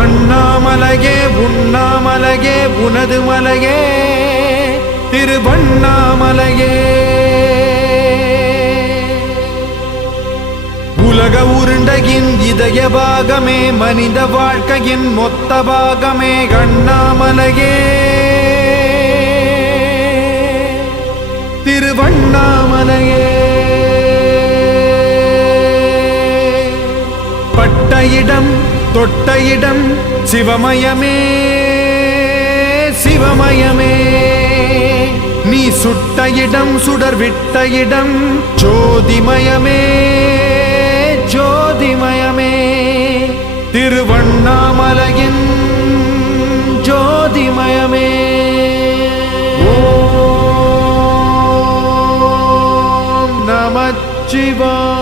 அண்ணாமலையே உண்ணாமலையே உனது மலையே திருவண்ணாமலையே. உலக உருண்டையின் இதய பாகமே மனித வாழ்க்கையின் மொத்த பாகமே அண்ணாமலையே திருவண்ணாமலையே. பட்ட இடம் தொட்ட இடம் சிவமயமே சிவமயமே. நீ சுட்ட இடம் சுடர் விட்ட இடம் ஜோதிமயமே ஜோதிமயமே. திருவண்ணாமலையின் ஜோதிமயமே. ஓம் நமச்சிவாய.